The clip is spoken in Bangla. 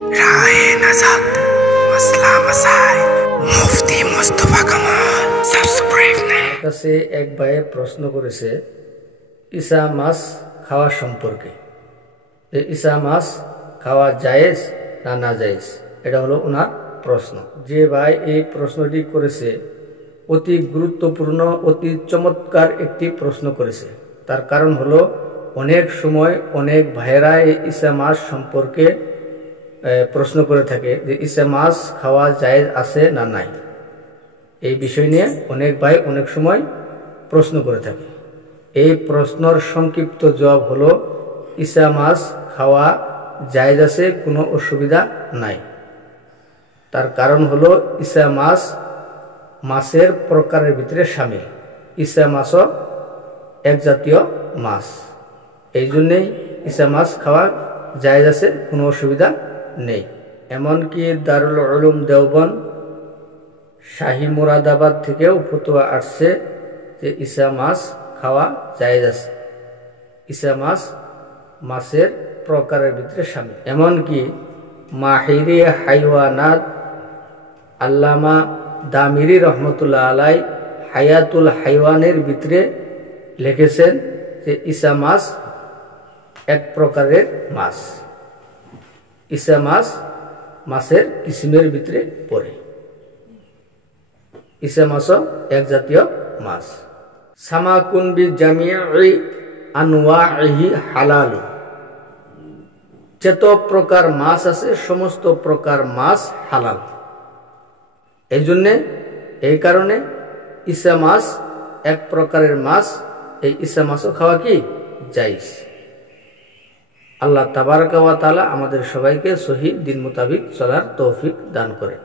রাহে নাজাত মাসলা মাসাইল মুফতি মুস্তাফা কামাল সাবস্ক্রাইব নেই। কাছে এক ভাইয়ে প্রশ্ন করেছে ঈসা মাছ খাওয়া সম্পর্কে, যে ঈসা মাছ খাওয়া জায়েজ না না জায়েজ, এটা হলো ওনার প্রশ্ন। যে ভাই এই প্রশ্নটি করেছে অতি গুরুত্বপূর্ণ, অতি চমৎকার একটি প্রশ্ন করেছে। তার কারণ হলো অনেক সময় অনেক ভাইয়েরা এই ঈসা মাছ সম্পর্কে প্রশ্ন করে থাকে যে ঈসা মাছ খাওয়া জায়েজ আছে না নাই। এই বিষয় নিয়ে অনেক ভাই অনেক সময় প্রশ্ন করে থাকে। এই প্রশ্নের সংক্ষিপ্ত জবাব হলো ঈসা মাছ খাওয়া জায়েজ আছে, কোনো অসুবিধা নাই। তার কারণ হলো ঈসা মাছ মাছের প্রকারের ভিতরে শামিল। ঈসা মাছও এক জাতীয় মাছ, এই জন্যেই ঈসা মাছ খাওয়া জায়েজ আছে, কোনো অসুবিধা নেই। এমনকি দারুল উলুম দেওবন্দ, শাহী মুরাদাবাদ থেকেও ফতোয়া আসছে যে ঈসা মাছ খাওয়া জায়েজ আছে। ঈসা মাছ মাছের প্রকারের ভিতরে শামিল। এমনকি মাহিরে হাইওয়ানাত আল্লামা দামিরি রহমতুল্লাহ আলাই হায়াতুল হাইওয়ানের ভিতরে লিখেছেন যে ঈসা মাছ এক প্রকারের মাছ। ঈসা মাছ মাছের কিসিমের ভিতরে পড়ে। ঈসা মাছও এক জাতীয় মাছ। সামাকুন বি জামিই আনওয়াইহি হালালু, যত প্রকার মাছ আছে সমস্ত প্রকার মাছ হালাল। এই জন্যে, এই কারণে ঈসা মাছ এক প্রকারের মাছ, এই ঈসা মাছও খাওয়া কি জায়েজ। আল্লাহ তাবারক ওয়া তাআলা আমাদের সবাইকে সহি দিন মোতাবিক চলার তৌফিক দান করেন।